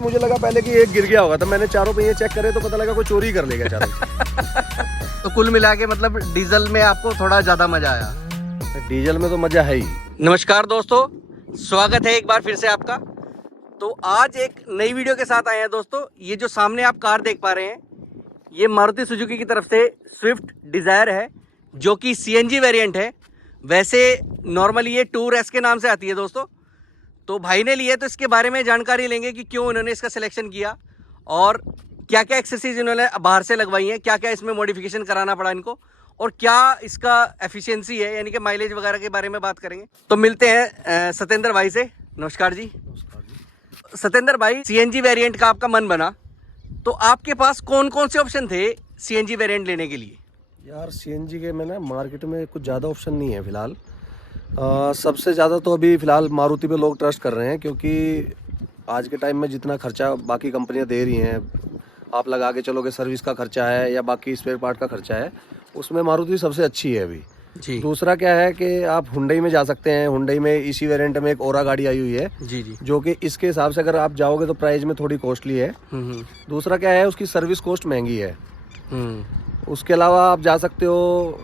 मुझे लगा पहले कि एक गिर गया होगा, तो मैंने चारों पहिए चेक करे तो पता लगा कोई चोरी कर ले गया चारों। तो कुल मिला के मतलब डीजल में आपको थोड़ा ज्यादा मजा आया? डीजल में तो मजा है ही। नमस्कार दोस्तों, स्वागत है एक बार फिर से आपका। तो आज एक नई वीडियो के साथ आए हैं दोस्तों। ये जो सामने आप कार देख पा रहे हैं, ये मारुति सुजुकी की तरफ से स्विफ्ट डिजायर है, जो कि सीएनजी वेरिएंट है। वैसे नॉर्मली ये टूर एस के नाम से आती है दोस्तों। तो भाई ने लिए, तो इसके बारे में जानकारी लेंगे कि क्यों इन्होंने इसका सिलेक्शन किया और क्या क्या एक्सेसरीज इन्होंने बाहर से लगवाई हैं, क्या क्या इसमें मॉडिफिकेशन कराना पड़ा इनको, और क्या इसका एफिशिएंसी है, यानी कि माइलेज वगैरह के बारे में बात करेंगे। तो मिलते हैं सत्येंद्र भाई से। नमस्कार जी। सत्येंद्र भाई, सीएनजी वेरिएंट का आपका मन बना, तो आपके पास कौन कौन से ऑप्शन थे सीएनजी वेरिएंट लेने के लिए? यार सीएनजी के में ना मार्केट में कुछ ज़्यादा ऑप्शन नहीं है फिलहाल। सबसे ज़्यादा तो अभी फ़िलहाल मारुति पे लोग ट्रस्ट कर रहे हैं, क्योंकि आज के टाइम में जितना खर्चा बाकी कंपनियां दे रही हैं, आप लगा के चलोगे सर्विस का खर्चा है या बाकी स्पेयर पार्ट का खर्चा है, उसमें मारुति सबसे अच्छी है अभी जी। दूसरा क्या है कि आप हुंडई में जा सकते हैं। हुंडई में इसी वेरिएंट में एक ओरा गाड़ी आई हुई है जी जी, जो कि इसके हिसाब से अगर आप जाओगे तो प्राइस में थोड़ी कॉस्टली है। दूसरा क्या है, उसकी सर्विस कॉस्ट महंगी है। उसके अलावा आप जा सकते हो,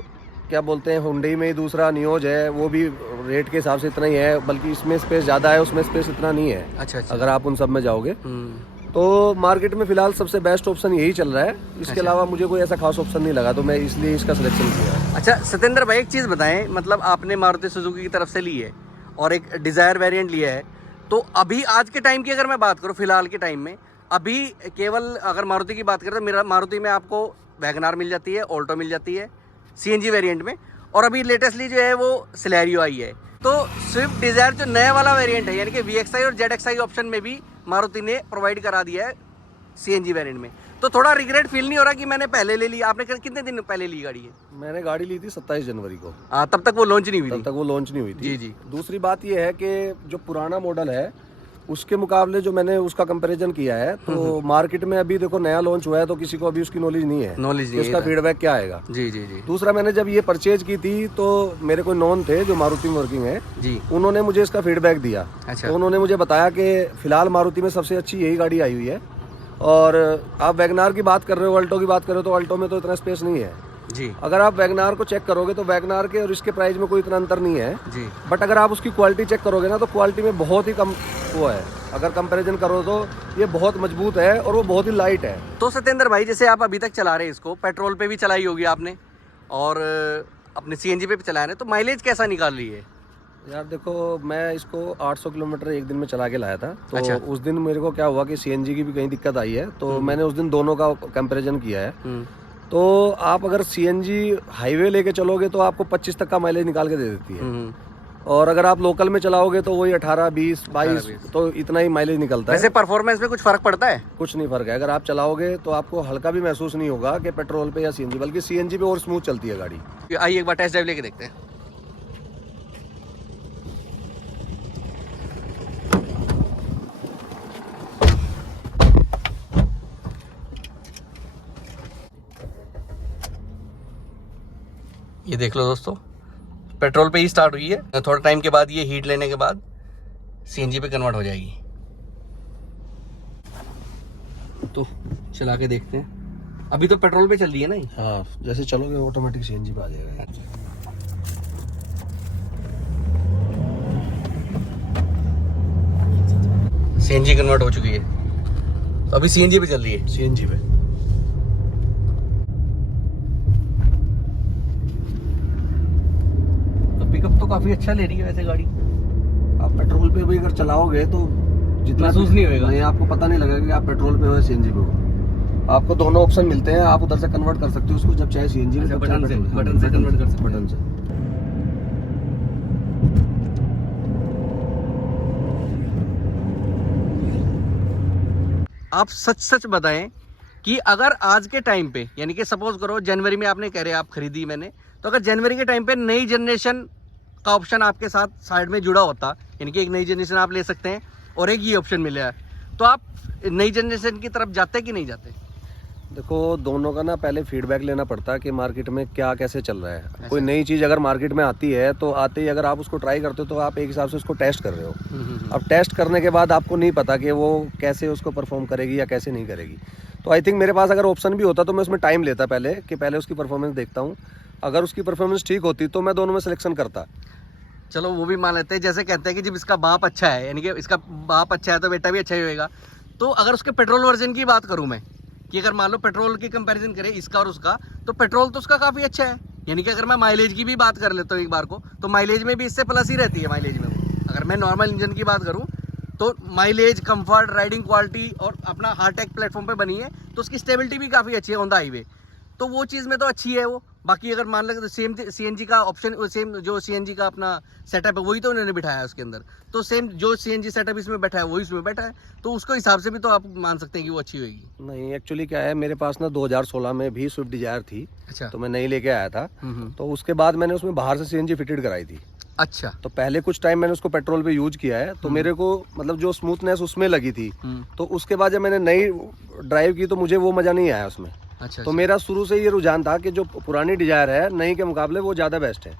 क्या बोलते हैं, हुंडई में ही दूसरा नियोज है, वो भी रेट के हिसाब से इतना ही है, बल्कि इसमें स्पेस ज़्यादा है, उसमें स्पेस इतना नहीं है। अच्छा। अगर आप उन सब में जाओगे तो मार्केट में फिलहाल सबसे बेस्ट ऑप्शन यही चल रहा है। इसके अलावा मुझे कोई ऐसा खास ऑप्शन नहीं लगा, तो मैं इसलिए इसका सिलेक्शन किया। अच्छा सत्येंद्र भाई, एक चीज़ बताएं, मतलब आपने मारुति सुजुकी की तरफ से ली है और एक डिज़ायर वेरिएंट लिया है, तो अभी आज के टाइम की अगर मैं बात करूं, फिलहाल के टाइम में अभी केवल अगर मारुति की बात करें तो मेरा मारुति में आपको वैगनार मिल जाती है, ऑल्टो मिल जाती है सीएनजी वेरिएंट में, और अभी लेटेस्टली जो है वो सिलेरियो आई है। तो स्विफ्ट डिज़ायर जो नया वाला वेरिएंट है, यानी कि VXI और ZXI ऑप्शन में भी मारुति ने प्रोवाइड करा दिया है सीएनजी वेरिएंट में। तो थोड़ा रिग्रेट फील नहीं हो रहा कि मैंने पहले ले लिया? आपने कितने दिन पहले ली गाड़ी है? मैंने गाड़ी ली थी 27 जनवरी को। तब तक वो लॉन्च नहीं हुई थी? तब तक वो लॉन्च नहीं हुई थी। जी जी। दूसरी बात ये है कि जो पुराना मॉडल है उसके मुकाबले जो मैंने उसका कंपैरिजन किया है, तो मार्केट में अभी देखो नया लॉन्च हुआ है, तो किसी को अभी उसकी नॉलेज नहीं है। उसका फीडबैक क्या आएगा। जी जी जी। दूसरा, मैंने जब ये परचेज की थी तो मेरे कोई नॉन थे जो मारुति में वर्किंग है जी, उन्होंने मुझे इसका फीडबैक दिया। अच्छा। तो उन्होंने मुझे बताया कि फिलहाल मारुति में सबसे अच्छी यही गाड़ी आई हुई है। और आप वैगनार की बात कर रहे हो, अल्टो की बात कर रहे हो, तो अल्टो में तो इतना स्पेस नहीं है जी। अगर आप वैगनार को चेक करोगे तो वैगनार के और इसके प्राइस में कोई इतना अंतर नहीं है जी। बट अगर आप उसकी क्वालिटी चेक करोगे ना, तो क्वालिटी में बहुत ही कम वो है। अगर कंपैरिजन करो तो ये बहुत मजबूत है और वो बहुत ही लाइट है। तो सत्येंद्र भाई, जैसे आप अभी तक चला रहे हैं इसको, पेट्रोल पे भी चलाई होगी आपने और अपने सीएनजी पे भी चला रहे हैं, तो माइलेज कैसा निकाल रही है? यार देखो, मैं इसको 800 किलोमीटर एक दिन में चला के लाया था। तो अच्छा। उस दिन मेरे को क्या हुआ कि सीएनजी की भी कहीं दिक्कत आई है, तो मैंने उस दिन दोनों का कंपैरिजन किया है। तो आप अगर सीएनजी हाईवे लेके चलोगे तो आपको 25 तक का माइलेज निकाल के दे देती है, और अगर आप लोकल में चलाओगे तो वही 18, 20, 22 तो इतना ही माइलेज निकलता है। वैसे परफॉर्मेंस में कुछ फर्क पड़ता है? कुछ नहीं फर्क है। अगर आप चलाओगे तो आपको हल्का भी महसूस नहीं होगा कि पेट्रोल पे या सीएनजी, बल्कि सीएनजी पे और स्मूथ चलती है गाड़ी। आइए एक बार टेस्ट ड्राइव लेके देखते हैं। ये देख लो दोस्तों, पेट्रोल पे ही स्टार्ट हुई है, थोड़ा टाइम के बाद ये हीट लेने के बाद सीएनजी पे कन्वर्ट हो जाएगी। तो चला के देखते हैं। अभी तो पेट्रोल पे चल रही है ना ये? हाँ, जैसे चलोगे ऑटोमेटिक सीएनजी पे आ जाएगा। सीएनजी कन्वर्ट हो चुकी है, तो अभी सीएनजी पे चल रही है। सीएनजी पे पिकअप तो काफी अच्छा ले रही है वैसे गाड़ी। आप पेट्रोल पे भी अगर चलाओगे तो जितना महसूस नहीं होगा। नहीं, आपको पता नहीं लगेगा कि आप पेट्रोल पे हो या सीएनजी पे हो। आपको दोनों ऑप्शन मिलते हैं, आप उधर से कन्वर्ट कर सकते हो उसको, जब चाहे सीएनजी में, बटन से कन्वर्ट कर सकते हो। बटन से। आप सच सच बताएं कि अगर आज के टाइम पे, यानी कि सपोज करो जनवरी में आपने कह रहे आप खरीदी मैंने, तो अगर जनवरी के टाइम पे नई जनरेशन का ऑप्शन आपके साथ साइड में जुड़ा होता, यानी कि एक नई जनरेशन आप ले सकते हैं और एक ये ऑप्शन मिला है, तो आप नई जनरेशन की तरफ जाते कि नहीं जाते? देखो दोनों का ना पहले फीडबैक लेना पड़ता है कि मार्केट में क्या कैसे चल रहा है। कोई नई चीज़ अगर मार्केट में आती है तो आते ही अगर आप उसको ट्राई करते हो तो आप एक हिसाब से उसको टेस्ट कर रहे हो। अब टेस्ट करने के बाद आपको नहीं पता कि वो कैसे उसको परफॉर्म करेगी या कैसे नहीं करेगी। तो आई थिंक मेरे पास अगर ऑप्शन भी होता तो मैं उसमें टाइम लेता पहले कि पहले उसकी परफॉर्मेंस देखता हूँ। अगर उसकी परफॉर्मेंस ठीक होती तो मैं दोनों में सिलेक्शन करता। चलो वो भी मान लेते हैं, जैसे कहते हैं कि जब इसका बाप अच्छा है, यानी कि इसका बाप अच्छा है तो बेटा भी अच्छा ही होएगा। तो अगर उसके पेट्रोल वर्जन की बात करूं मैं, कि अगर मान लो पेट्रोल की कंपैरिजन करें इसका और उसका, तो पेट्रोल तो उसका काफ़ी अच्छा है। यानी कि अगर मैं माइलेज की भी बात कर लेता हूँ एक बार को, तो माइलेज में भी इससे प्लस ही रहती है माइलेज में वो। अगर मैं नॉर्मल इंजन की बात करूँ तो माइलेज, कंफर्ट, राइडिंग क्वालिटी और अपना हार्टेक प्लेटफॉर्म पे बनी है, तो उसकी स्टेबिलिटी भी काफ़ी अच्छी है ऑन द हाईवे। तो वो चीज़ में तो अच्छी है वो। बाकी अगर मान लें तो सेम सीएनजी का ऑप्शन, सेम जो सीएनजी का अपना सेटअप है वही तो उन्होंने बिठाया है उसके अंदर। तो सेम जो सीएनजी सेटअप इसमें बैठा है वही इसमें बैठा है, तो उसको हिसाब से भी तो आप मान सकते हैं कि वो अच्छी होगी। नहीं, एक्चुअली क्या है, मेरे पास ना 2016 में भी स्विफ्ट डिजायर थी। अच्छा। तो मैं नई लेके आया था। तो उसके बाद मैंने उसमें बाहर से सीएनजी फिटेड कराई थी। अच्छा। तो पहले कुछ टाइम मैंने उसको पेट्रोल पे यूज किया है, तो मेरे को मतलब जो स्मूथनेस उसमें लगी थी। तो उसके बाद जब मैंने नई ड्राइव की तो मुझे वो मज़ा नहीं आया उसमें। अच्छा। तो मेरा शुरू से ये रुझान था कि जो पुरानी डिजायर है नई के मुकाबले वो ज़्यादा बेस्ट है।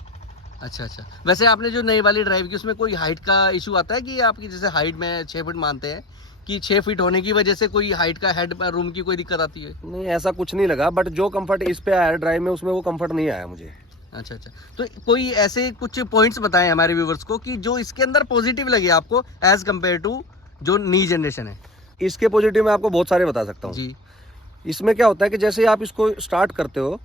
अच्छा अच्छा। वैसे आपने जो नई वाली ड्राइव की उसमें कोई हाइट का इशू आता है कि आपकी, जैसे हाइट में 6 फीट मानते हैं, कि 6 फीट होने की वजह से कोई हाइट का हेड रूम की कोई दिक्कत आती है? नहीं, ऐसा कुछ नहीं लगा, बट जो कंफर्ट इस पे आया ड्राइव में उसमें वो कंफर्ट नहीं आया मुझे। अच्छा अच्छा। तो कोई ऐसे कुछ पॉइंट्स बताएं हमारे व्यूवर्स को कि जो इसके अंदर पॉजिटिव लगे आपको एज कम्पेयर टू जो नई जनरेशन है। इसके पॉजिटिव मैं आपको बहुत सारे बता सकता हूँ जी। इसमें क्या होता है कि जैसे आप इसको स्टार्ट करते हो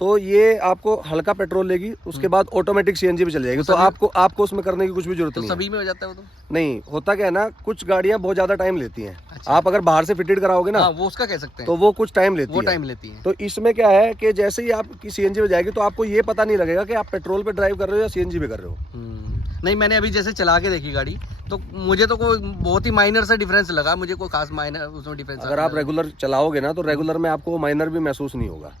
तो ये आपको हल्का पेट्रोल लेगी, उसके बाद ऑटोमेटिक सीएनजी पे चली जाएगी। तो आपको उसमें करने की कुछ भी जरूरत तो नहीं है। सभी में हो जाता है वो? तो नहीं होता क्या है ना, कुछ गाड़ियां बहुत ज्यादा टाइम लेती हैं। अच्छा। आप अगर बाहर से फिटेड कराओगे ना, हाँ, वो उसका कह सकते हैं, तो वो कुछ टाइम लेती वो है। टाइम लेती है। तो इसमें क्या है कि जैसे ही आपकी सीएनजी पे जाएगी तो आपको ये पता नहीं लगेगा कि आप पेट्रोल पे ड्राइव कर रहे हो या सीएनजी पे कर रहे हो। नहीं, मैंने अभी जैसे चला के देखी गाड़ी, तो मुझे तो कोई बहुत ही माइनर सा डिफरेंस लगा, मुझे कोई खास माइनर उसमें डिफरेंस। अगर आप रेगुलर चलाओगे ना तो रेगुलर में आपको माइनर भी महसूस नहीं होगा।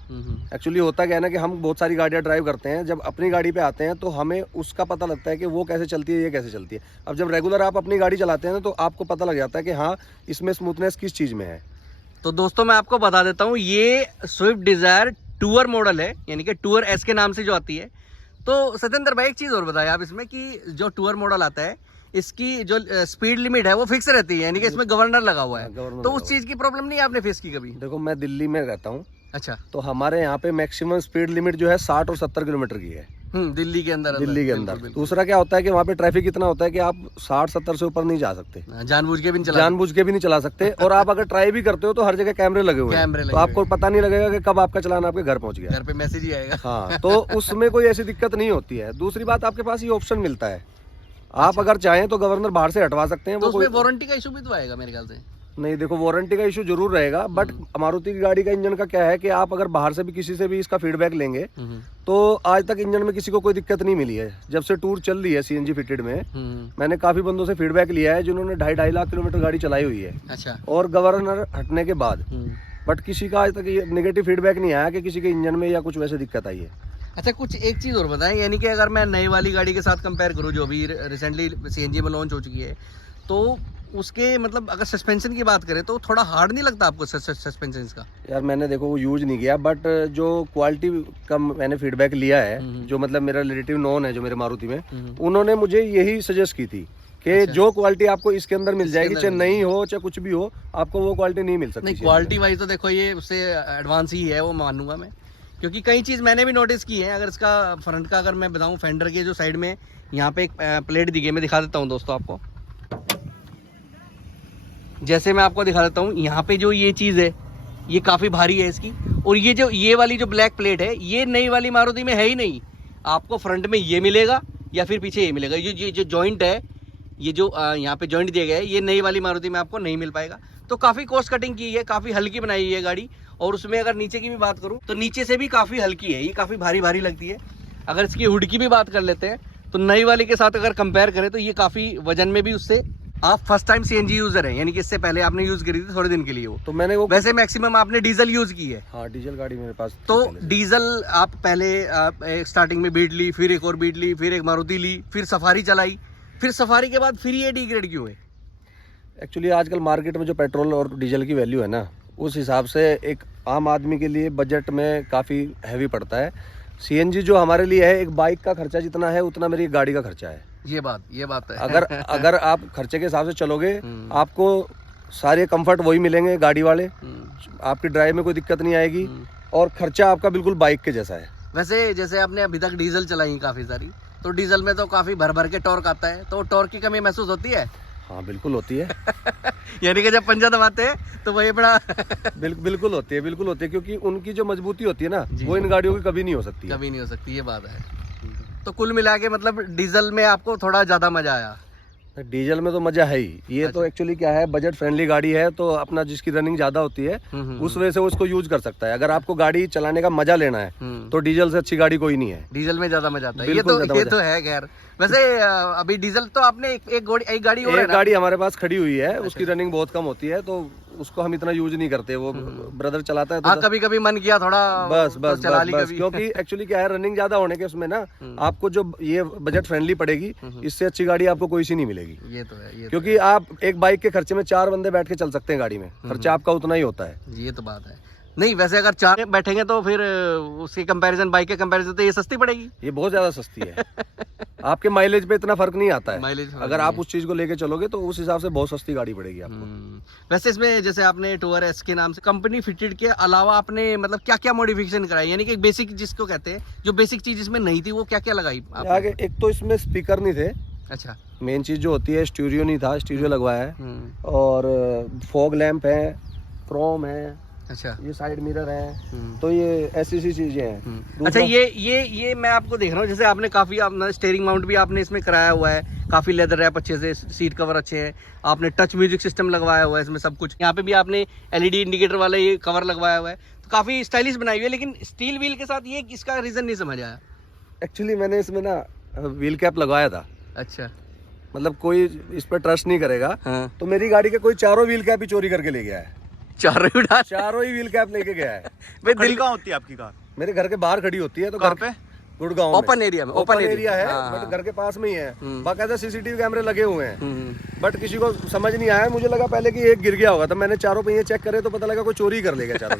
एक्चुअली होता क्या है ना कि हम बहुत सारी गाड़ियां ड्राइव करते हैं, जब अपनी गाड़ी पे आते हैं तो हमें उसका पता लगता है कि वो कैसे चलती है, ये कैसे चलती है। अब जब रेगुलर आप अपनी गाड़ी चलाते हैं ना तो आपको पता लग जाता है कि हाँ इसमें स्मूथनेस किस चीज़ में है। तो दोस्तों मैं आपको बता देता हूँ, ये स्विफ्ट डिजायर टूर मॉडल है, यानी कि टूर एस के नाम से जो आती है। तो सत्येंद्र भाई एक चीज़ और बताइए आप इसमें, कि जो टूर मॉडल आता है इसकी जो स्पीड लिमिट है वो फिक्स रहती है, यानी कि इसमें गवर्नर लगा हुआ है। तो उस चीज़ की प्रॉब्लम नहीं आपने फेस की कभी? देखो मैं दिल्ली में रहता हूँ। अच्छा। तो हमारे यहाँ पे मैक्सिमम स्पीड लिमिट जो है 60 और 70 किलोमीटर की है। दिल्ली के अंदर? दिल्ली के अंदर। दूसरा क्या होता है कि वहाँ पे ट्रैफिक इतना होता है कि आप 60-70 से ऊपर नहीं जा सकते, जानबूझ के भी नहीं चला सकते। और आप अगर ट्राई भी करते हो तो हर जगह कैमरे लगे हुए हैं, तो आपको पता नहीं लगेगा कि कब आपका चालान आपके घर पहुँच गया। घर पे मैसेज ही आएगा। हाँ, तो उसमें कोई ऐसी दिक्कत नहीं होती है। दूसरी बात, आपके पास ये ऑप्शन मिलता है, आप अगर चाहें तो गवर्नर बाहर से हटवा सकते हैं। तो उसमें वारंटी का इशू भी तो आएगा मेरे ख्याल से? नहीं, देखो वारंटी का इशू जरूर रहेगा, बट मारुति की गाड़ी का इंजन का क्या है कि आप अगर बाहर से भी किसी से भी इसका फीडबैक लेंगे तो आज तक इंजन में किसी को कोई दिक्कत नहीं मिली है। जब से टूर चल रही है सीएनजी फिटेड में, मैंने काफी बंदों से फीडबैक लिया है जिन्होंने 2.5 लाख किलोमीटर गाड़ी चलाई हुई है। अच्छा। और गवर्नर हटने के बाद बट किसी का आज तक ये नेगेटिव फीडबैक नहीं आया कि किसी के इंजन में या कुछ वैसे दिक्कत आई है। अच्छा, कुछ एक चीज़ और बताएं, यानी कि अगर मैं नई वाली गाड़ी के साथ कंपेयर करूं जो अभी रिसेंटली सीएनजी में लॉन्च हो चुकी है, तो उसके मतलब अगर सस्पेंशन की बात करें तो थोड़ा हार्ड नहीं लगता आपको सस्पेंशन इसका? यार मैंने देखो वो यूज नहीं किया, बट जो क्वालिटी का मैंने फीडबैक लिया है, जो मतलब मेरा रिलेटिव नॉन है जो मेरे मारुति में, उन्होंने मुझे यही सजेस्ट की थी कि अच्छा। जो क्वालिटी आपको इसके अंदर मिल जाएगी, चाहे नई हो चाहे कुछ भी हो, आपको वो क्वालिटी नहीं मिल सकती। नहीं, क्वालिटी वाइज तो देखो ये उससे एडवांस ही है, वो मानूंगा मैं, क्योंकि कई चीज़ मैंने भी नोटिस की है। अगर इसका फ्रंट का अगर मैं बताऊं, फेंडर के जो साइड में यहाँ पे एक प्लेट दी गई, मैं दिखा देता हूँ दोस्तों आपको। जैसे मैं आपको दिखा देता हूँ, यहाँ पे जो ये चीज़ है ये काफ़ी भारी है इसकी, और ये वाली जो ब्लैक प्लेट है ये नई वाली मारुति में है ही नहीं। आपको फ्रंट में ये मिलेगा या फिर पीछे ये मिलेगा। ये जो जॉइंट है, ये जो यहाँ पे जॉइंट दिया गया है, ये नई वाली मारुति में आपको नहीं मिल पाएगा। तो काफ़ी कॉस्ट कटिंग की है, काफ़ी हल्की बनाई है गाड़ी। और उसमें अगर नीचे की भी बात करूँ तो नीचे से भी काफ़ी हल्की है, ये काफ़ी भारी भारी लगती है। अगर इसकी हुड की भी बात कर लेते हैं तो नई वाली के साथ अगर कंपेयर करें तो ये काफ़ी वजन में भी उससे, आप फर्स्ट टाइम सीएनजी यूजर है, यानी कि इससे पहले आपने यूज करी थी थोड़े दिन के लिए वो, तो मैंने वो, वैसे मैक्सिमम आपने डीजल यूज की है। हाँ, डीजल गाड़ी मेरे पास। तो डीजल आप पहले स्टार्टिंग में बीट ली, फिर एक और बीट ली, फिर एक मारुति ली, फिर सफारी चलाई, फिर सफारी के बाद फिर ये डिग्रेड क्यों है? एक्चुअली आजकल मार्केट में जो पेट्रोल और डीजल की वैल्यू है ना, उस हिसाब से एक आम आदमी के लिए बजट में काफ़ी हैवी पड़ता है। सीएनजी जो हमारे लिए है, एक बाइक का खर्चा जितना है उतना मेरी गाड़ी का खर्चा है। ये बात है। अगर आप खर्चे के हिसाब से चलोगे, आपको सारे कंफर्ट वही मिलेंगे गाड़ी वाले, आपकी ड्राइव में कोई दिक्कत नहीं आएगी और खर्चा आपका बिल्कुल बाइक के जैसा है। वैसे जैसे आपने अभी तक डीजल चलाई काफ़ी सारी, तो डीजल में तो काफ़ी भर भर के टॉर्क आता है, तो टॉर्क की कमी महसूस होती है? हाँ बिल्कुल होती है। यानी कि जब पंजा दबाते हैं तो वही बड़ा बिल्कुल होती है, क्योंकि उनकी जो मजबूती होती है ना, वो इन गाड़ियों की कभी नहीं हो सकती है। कभी नहीं हो सकती, ये बात है। तो कुल मिला के मतलब डीजल में आपको थोड़ा ज़्यादा मजा आया? डीजल में तो मजा है ही। ये तो एक्चुअली क्या है, बजट फ्रेंडली गाड़ी है, तो अपना जिसकी रनिंग ज्यादा होती है उस वजह से वो उसको यूज कर सकता है। अगर आपको गाड़ी चलाने का मजा लेना है तो डीजल से अच्छी गाड़ी कोई नहीं है। डीजल में ज्यादा मजा आता है, ये तो है। खैर वैसे अभी डीजल तो आपने एक गाड़ी और है ना? गाड़ी हमारे पास खड़ी हुई है, उसकी रनिंग बहुत कम होती है, तो उसको हम इतना यूज नहीं करते, वो ब्रदर चलाता है। तो कभी कभी मन किया थोड़ा बस चला ली कभी। क्योंकि एक्चुअली क्या है, रनिंग ज्यादा होने के उसमें ना आपको जो ये बजट फ्रेंडली पड़ेगी, इससे अच्छी गाड़ी आपको कोई सी नहीं मिलेगी। ये तो है, क्योंकि आप एक बाइक के खर्चे में 4 बंदे बैठ के चल सकते हैं गाड़ी में, खर्चा आपका उतना ही होता है। ये तो बात है। नहीं वैसे अगर 4 बैठेंगे तो फिर उसके कंपैरिजन, बाइक के कंपैरिजन तो ये सस्ती पड़ेगी। ये बहुत ज्यादा सस्ती है। आपके माइलेज पे इतना फर्क नहीं आता है। माइलेज अगर आप उस चीज को लेके चलोगे तो उस हिसाब से बहुत सस्ती गाड़ी पड़ेगी आपको। वैसे इसमें जैसे आपने टूर एस के नाम से कंपनी फिटेड के अलावा आपने मतलब क्या क्या मॉडिफिकेशन कराई, यानी कि बेसिक जिसको कहते हैं, जो बेसिक चीज इसमें नहीं थी वो क्या क्या लगाई आपने? आगे एक तो इसमें स्पीकर नहीं थे। अच्छा। मेन चीज जो होती है, स्टीरियो नहीं था, स्टीरियो लगवाया है। और फॉग लैंप है, क्रोम है। अच्छा। ये साइड मिरर है, तो ये ऐसी चीजें हैं। अच्छा, ये मैं आपको देख रहा हूँ, जैसे आपने काफी अपना स्टीयरिंग माउंट भी आपने इसमें कराया हुआ है, काफी लेदर रैप अच्छे से, सीट कवर अच्छे हैं, आपने टच म्यूजिक सिस्टम लगवाया हुआ है इसमें सब कुछ। यहाँ पे भी आपने एलईडी इंडिकेटर वाला ये कवर लगवाया हुआ है, तो काफी स्टाइलिश बनाई हुई है। लेकिन स्टील व्हील के साथ ये इसका रीजन नहीं समझ आया। एक्चुअली मैंने इसमें ना व्हील कैप लगवाया था। अच्छा। मतलब कोई इस पर ट्रस्ट नहीं करेगा। हाँ। तो मेरी गाड़ी के कोई 4 व्हील कैप ही चोरी करके ले गया है। चारों ही व्हील कैप लेके गया है। भाई दिल कहाँ होती है आपकी कार? मेरे घर के बाहर खड़ी होती है। तो घर पे गुड़गांव ओपन एरिया में, ओपन एरिया है, बट घर के पास में ही है। बाकायदा सीसीटीवी कैमरे लगे हुए हैं। बट किसी को समझ नहीं आया। मुझे लगा पहले कि एक गिर गया होगा, तो मैंने चारों पहिए चेक करे तो पता लगा कोई चोरी कर लेगा चारों।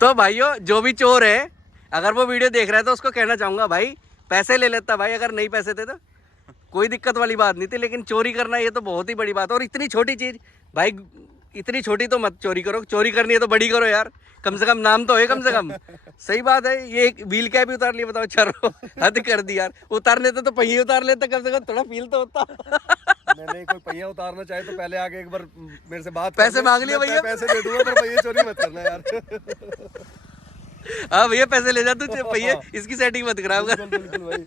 तो भाइयों, जो भी चोर है, अगर वो वीडियो देख रहा है तो उसको कहना चाहूंगा, भाई पैसे ले लेता भाई, अगर नहीं पैसे थे तो कोई दिक्कत वाली बात नहीं थी, लेकिन चोरी करना ये तो बहुत ही बड़ी बात है। और इतनी छोटी चीज भाई, इतनी छोटी तो मत चोरी करो, चोरी करनी है तो बड़ी करो यार, कम से कम नाम तो है कम से कम। सही बात है। ये एक व्हील कैप भी उतार लिया, बताओ चलो, हद कर दी यार। उतार लेते तो पहिए उतार लेते, कम से कम थोड़ा फील तो होता। नहीं, कोई पहिया उतारना चाहे तो पहले आके एक बार मेरे से बात पैसे मांग लिया भैया, पैसे दे दूंगा, पर पहिए चोरी मत करना यार। हाँ भैया पैसे ले जा तू, पहिए इसकी सेटिंग मत खराब कर। बिल्कुल भाई।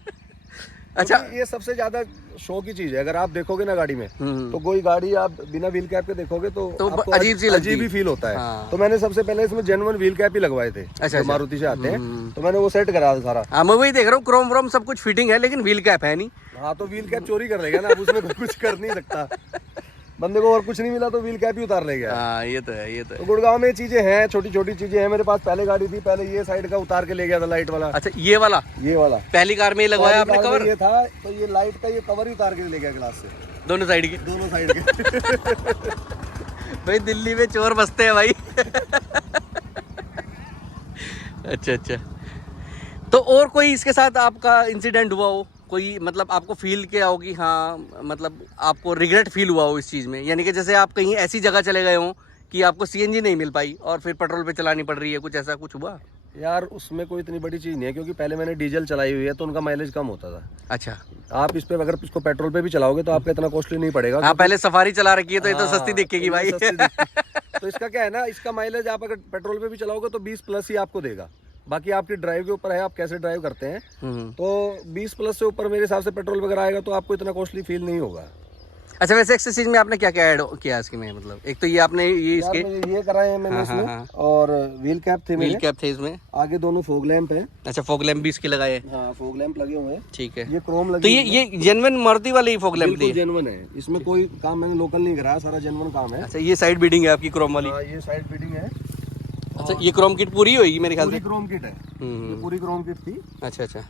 अच्छा, ये सबसे ज्यादा शो की चीज है। अगर आप देखोगे ना गाड़ी में, तो कोई गाड़ी आप बिना व्हील कैप के देखोगे तो आपको अजीब ही फील होता है। हाँ। तो मैंने सबसे पहले इसमें जेन्युइन व्हील कैप ही लगवाए थे। अच्छा। मारुति से आते हैं, तो मैंने वो सेट करा था सारा। हाँ, मैं वही देख रहा हूँ, क्रोम व्रोम सब कुछ फिटिंग है, लेकिन व्हील कैप है नहीं। हाँ, तो व्हील कैप चोरी कर लेगा ना, अब उसमें कुछ कर नहीं सकता। बंदे को और कुछ नहीं मिला तो व्हील कैप ही उतार ले गया। हाँ, ये तो है, ये तो है। तो गुड़गांव में चीजें हैं, छोटी छोटी चीजें हैं। मेरे पास पहले गाड़ी थी, पहले ये साइड का उतार के ले गया था, लाइट वाला। अच्छा, ये वाला पहली कार में लगवाया आपने कवर? ये था, तो ये लाइट का ये कवर ही उतार के ले गया ग्लास से, दोनों साइड के। भाई दिल्ली में चोर बसते हैं भाई। अच्छा। तो और कोई इसके साथ आपका इंसिडेंट हुआ हो, कोई मतलब आपको फील किया हो कि हाँ, मतलब आपको रिग्रेट फील हुआ हो इस चीज़ में, यानी कि जैसे आप कहीं ऐसी जगह चले गए हो कि आपको सीएनजी नहीं मिल पाई और फिर पेट्रोल पे चलानी पड़ रही है, कुछ ऐसा कुछ हुआ? यार उसमें कोई इतनी बड़ी चीज नहीं है, क्योंकि पहले मैंने डीजल चलाई हुई है, तो उनका माइलेज कम होता था। अच्छा। आप इस पे अगर इसको पेट्रोल पे भी चलाओगे तो आपका इतना कॉस्टली नहीं पड़ेगा। हाँ, पहले सफारी चला रखी है तो ये तो सस्ती दिखेगी भाई। तो इसका क्या है ना, इसका माइलेज आप अगर पेट्रोल पे भी चलाओगे तो 20+ ही आपको देगा। बाकी आपकी ड्राइव के ऊपर है, आप कैसे ड्राइव करते हैं। तो 20+ से ऊपर मेरे हिसाब से पेट्रोल वगैरह आएगा तो आपको इतना कॉस्टली फील नहीं होगा। अच्छा, वैसे एक्सरसाइज में आपने क्या क्या ऐड किया इसके में? मतलब एक तो ये आपने ये इसके ये कराए हैं मैंने इसमें। हाँ। और व्हील कैप थे, व्हील कैप थे इसमें, आगे दोनों फॉग लैंप है। अच्छा, फॉग लैंप भी इसके लगाए हैं? हाँ, फॉग लैंप लगे हुए हैं। ठीक है। ये क्रोम लगे। तो ये जेन्युइन मारुति वाले ही फॉग लैंप थे? जेन्युइन है, इसमें कोई काम मैंने लोकल नहीं कराया, सारा जेन्युइन काम है। अच्छा, ये साइड बीडिंग है आपकी क्रोम वाली? ये साइड बीडिंग है। अच्छा, ये क्रोम किट पूरी होगी मेरे ख्याल से? क्रोम किट है, ये पूरी क्रोम किट थी। अच्छा।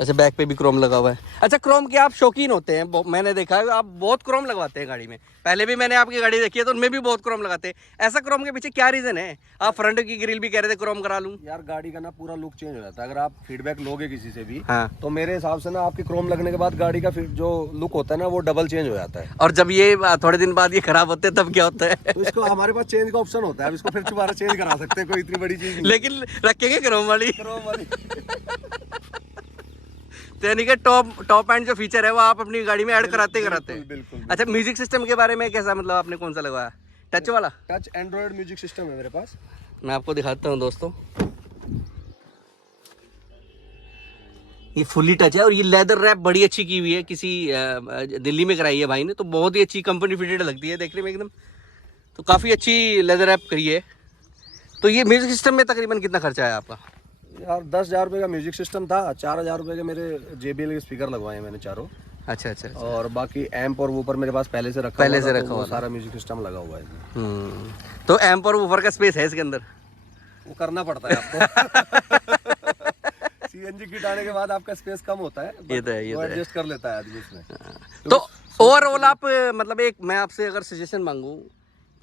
अच्छा, बैक पे भी क्रोम लगा हुआ है। अच्छा, क्रोम के आप शौकीन होते हैं, मैंने देखा है आप बहुत क्रोम लगवाते हैं गाड़ी में। पहले भी मैंने आपकी गाड़ी देखी है तो उनमें भी बहुत क्रोम लगाते हैं। ऐसा क्रोम के पीछे क्या रीजन है? आप फ्रंट की ग्रिल भी कह रहे थे क्रोम करा लूं। यार गाड़ी का ना पूरा लुक चेंज हो जाता है। अगर आप फीडबैक लोगे किसी से भी, हाँ। तो मेरे हिसाब से ना आपकी क्रोम लगने के बाद गाड़ी का जो लुक होता है ना, वो डबल चेंज हो जाता है। और जब ये थोड़े दिन बाद ये खराब होते हैं तब क्या होता है? तो इसको हमारे पास चेंज का ऑप्शन होता है, अब इसको फिर दोबारा चेंज करा सकते हैं, कोई इतनी बड़ी चीज नहीं। लेकिन रखेंगे क्रोम वाली। क्रोम वाली। तो यानी कि टॉप एंड जो फीचर है वो आप अपनी गाड़ी में ऐड कराते हैं। बिल्कुल। अच्छा, म्यूजिक सिस्टम के बारे में कैसा, मतलब आपने कौन सा लगवाया? टच वाला? टच एंड्रॉयड म्यूजिक सिस्टम है मेरे पास। मैं आपको दिखाता हूँ दोस्तों, ये फुली टच है और ये लेदर रैप बड़ी अच्छी की हुई है, किसी दिल्ली में कराई है भाई ने, तो बहुत ही अच्छी कंपनी फिटेड लगती है देखने में एकदम। तो काफ़ी अच्छी लेदर रैप करी है। तो ये म्यूजिक सिस्टम में तकरीबन कितना खर्चा है आपका? यार 10,000 रुपये का म्यूजिक सिस्टम था, 4,000 रुपये के मेरे JBL के स्पीकर लगवाए हैं मैंने चारों। अच्छा। और बाकी एम्प और वूफर मेरे पास पहले से रखा हुआ, सारा म्यूजिक सिस्टम लगा हुआ है। तो एम्प और वूफर का स्पेस है इसके अंदर? वो करना पड़ता है आपको। CNG किट आने के बाद आपका स्पेस कम होता है, ये तो है, वो एडजस्ट कर लेता है आदमी उसमें। तो ओवरऑल आप, मतलब एक मैं आपसे अगर सजेशन मांगूं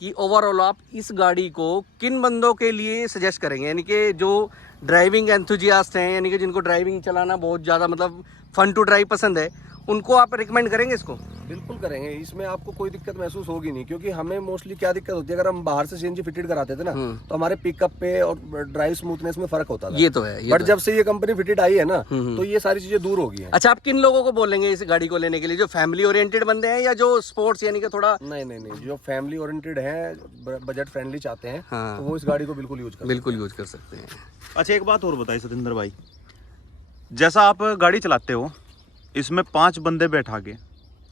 कि ओवरऑल आप इस गाड़ी को किन बंदों के लिए सजेस्ट करेंगे, यानी कि जो ड्राइविंग एंथुजियास्ट हैं, यानी कि जिनको ड्राइविंग चलाना बहुत ज़्यादा मतलब फन टू ड्राइव पसंद है, उनको आप रिकमेंड करेंगे इसको? बिल्कुल करेंगे, इसमें आपको कोई दिक्कत महसूस होगी नहीं, क्योंकि हमें मोस्टली क्या दिक्कत होती है, अगर हम बाहर से CNG फिटेड कराते थे ना, तो हमारे पिकअप पे और ड्राइव स्मूथनेस में फर्क होता था। ये तो है, बट जब से ये कंपनी फिटेड आई है ना, तो ये सारी चीजें दूर हो गई हैं। अच्छा, आप किन लोगों को बोलेंगे इस गाड़ी को लेने के लिए? जो फैमिली ओरिएंटेड बंदे हैं या जो स्पोर्ट्स यानी कि थोड़ा? नहीं, जो फैमिली ओरिएंटेड है, बजट फ्रेंडली चाहते हैं, तो वो इस गाड़ी को बिल्कुल यूज कर सकते हैं। अच्छा, एक बात और बताइए सतेंद्र भाई, जैसा आप गाड़ी चलाते हो, इसमें 5 बंदे बैठा के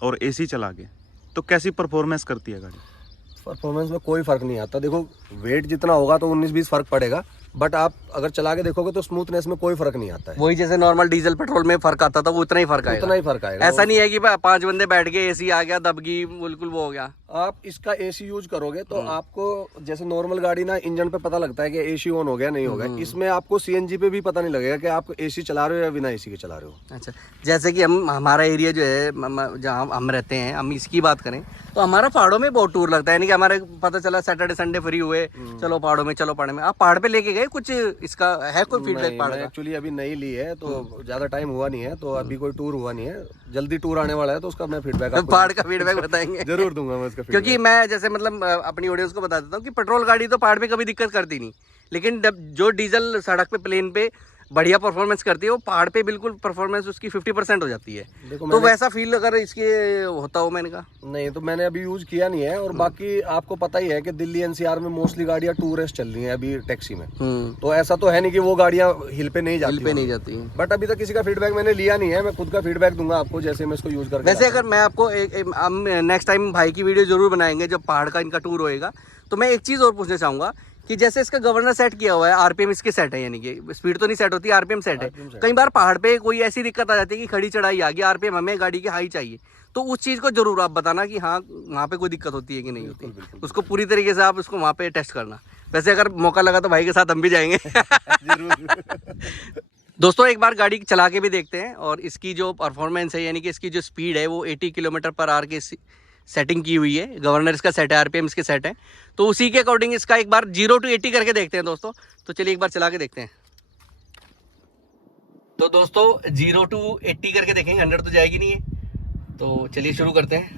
और AC चला के, तो कैसी परफॉर्मेंस करती है गाड़ी? परफॉर्मेंस में कोई फर्क नहीं आता। देखो वेट जितना होगा तो 19-20 फर्क पड़ेगा, बट आप अगर चला के देखोगे तो स्मूथनेस में कोई फर्क नहीं आता है। वही जैसे नॉर्मल डीजल पेट्रोल में फर्क आता था, वो उतना ही फर्क आएगा। ऐसा नहीं है कि 5 बंदे बैठ गए, AC आ गया, दबगी, बिल्कुल वो हो गया। आप इसका AC यूज करोगे तो आपको, जैसे नॉर्मल गाड़ी ना इंजन पे पता लगता है कि AC ऑन हो गया नहीं हो गया, इसमें आपको CNG पे भी पता नहीं लगेगा कि आप AC चला रहे हो या बिना AC के चला रहे हो। अच्छा, जैसे कि हमारा एरिया जो है जहाँ हम रहते हैं, हम इसकी बात करें तो हमारा पहाड़ों में बहुत टूर लगता है, यानी कि हमारे पता चला सैटरडे संडे फ्री हुए, चलो पहाड़ों में। आप पहाड़ पे लेके गए, कुछ इसका है कोई फीडबैक पहाड़ का? एक्चुअली अभी नई ली है तो ज्यादा टाइम हुआ नहीं है, तो अभी कोई टूर हुआ नहीं है, जल्दी टूर आने वाला है, तो उसका मैं फीडबैक पहाड़ का फीडबैक बताएंगे। जरूर दूंगा मैं उसका, क्योंकि मैं जैसे मतलब अपनी ऑडियंस को बता देता हूँ कि पेट्रोल गाड़ी तो पहाड़ पे कभी दिक्कत करती नहीं, लेकिन जो डीजल सड़क पे प्लेन पे बढ़िया परफॉर्मेंस करती है, वो पहाड़ पे बिल्कुल परफॉर्मेंस उसकी 50% हो जाती है। तो वैसा फील अगर इसके होता हो, मैंने कहा नहीं, तो मैंने अभी यूज किया नहीं है। और बाकी आपको पता ही है कि दिल्ली NCR में मोस्टली गाड़ियां टूरिस्ट चल रही हैं अभी टैक्सी में, तो ऐसा तो है नहीं कि वो गाड़ियां हिल पे नहीं जाती। बट अभी तक किसी का फीडबैक मैंने लिया नहीं है, मैं खुद का फीडबैक दूंगा आपको जैसे मैं इसको यूज करके। वैसे अगर मैं आपको नेक्स्ट टाइम भाई की वीडियो जरूर बनाएंगे जब पहाड़ का इनका टूर होएगा, तो मैं एक चीज और पूछना चाहूंगा कि जैसे इसका गवर्नर सेट किया हुआ है, RPM इसके सेट है, यानी कि स्पीड तो नहीं सेट होती, RPM सेट है। कई बार पहाड़ पे कोई ऐसी दिक्कत आ जाती है कि खड़ी चढ़ाई आ गई, RPM हमें गाड़ी की हाई चाहिए, तो उस चीज़ को जरूर आप बताना कि हाँ वहाँ पे कोई दिक्कत होती है कि नहीं होती, उसको पूरी तरीके से आप उसको वहाँ पे टेस्ट करना। वैसे अगर मौका लगा तो भाई के साथ हम भी जाएंगे। दोस्तों, एक बार गाड़ी चला के भी देखते हैं और इसकी जो परफॉर्मेंस है, यानी कि इसकी जो स्पीड है वो 80 km/h के सेटिंग की हुई है। गवर्नर इसका सेट है, RPM इसके सेट है, तो उसी के अकॉर्डिंग इसका एक बार 0 to 80 करके देखते हैं दोस्तों। तो चलिए एक बार चला के देखते हैं। तो दोस्तों 0 to 80 करके देखेंगे, 100 तो जाएगी नहीं है। तो चलिए शुरू करते हैं।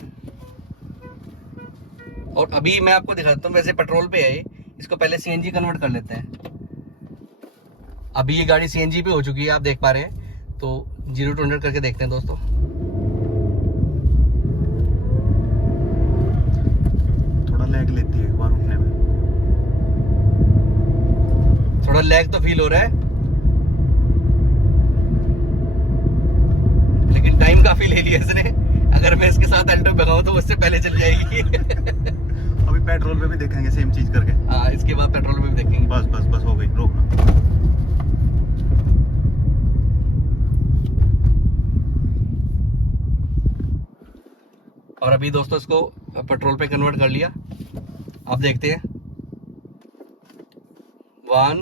और अभी मैं आपको दिखाता हूँ, वैसे पेट्रोल पे है, इसको पहले CNG कन्वर्ट कर लेते हैं। अभी ये गाड़ी CNG पे हो चुकी है, आप देख पा रहे हैं। तो 0 to 100 करके देखते हैं दोस्तों। लैग लेती है एक बार उठने में, थोड़ा लैग तो फील हो रहा है, लेकिन टाइम काफी ले लिया इसने। अगर मैं इसके साथ अल्टो भगाऊं तो उससे पहले चल जाएगी। अभी पेट्रोल पे भी देखेंगे सेम चीज करके। हाँ, इसके बाद पेट्रोल पे भी देखेंगे। बस हो गई, रोकना। और अभी दोस्तों इसको पेट्रोल पे कन्वर्ट कर लिया, आप देखते हैं 1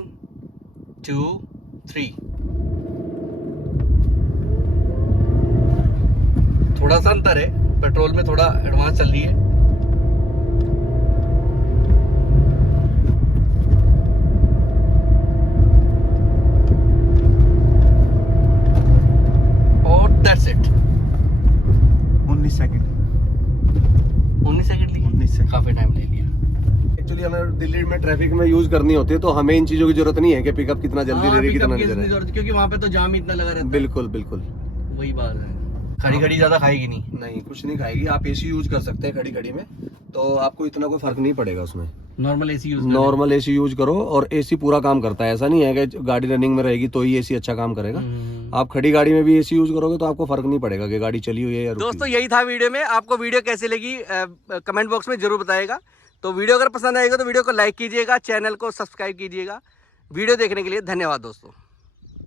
2 3। थोड़ा सा अंतर है, पेट्रोल में थोड़ा एडवांस चल रही है। और दैट्स इट। 19 सेकंड 19 सेकंड लिए, 19 सेकंड। काफी टाइम ले लिया। एक्चुअली हमें दिल्ली में ट्रैफिक में यूज करनी होती है, तो हमें इन चीजों की जरूरत नहीं है कि पिकअप कितना जल्दी ले रही है, कितना नहीं ले रहा है। क्योंकि वहाँ पे तो जाम ही इतना लगा रहता है। बिल्कुल बिल्कुल। वही बात है, खड़ी खड़ी ज्यादा खाएगी नहीं। नहीं, कुछ नहीं खाएगी। आप एसी यूज कर सकते हैं खड़ी खड़ी में, तो आपको इतना कोई फर्क नहीं पड़ेगा उसमें। Normal AC use normal AC use करो, और एसी पूरा काम करता है। ऐसा नहीं है कि गाड़ी रनिंग में रहेगी तो ही एसी अच्छा काम करेगा। आप खड़ी गाड़ी में भी एसी यूज करोगे तो आपको फर्क नहीं पड़ेगा कि गाड़ी चली हुई है या रुकी हुई है। दोस्तों यही था वीडियो में। आपको वीडियो कैसी लगी कमेंट बॉक्स में जरूर बताइएगा। तो वीडियो अगर पसंद आएगा तो वीडियो को लाइक कीजिएगा, चैनल को सब्सक्राइब कीजिएगा। वीडियो देखने के लिए धन्यवाद दोस्तों।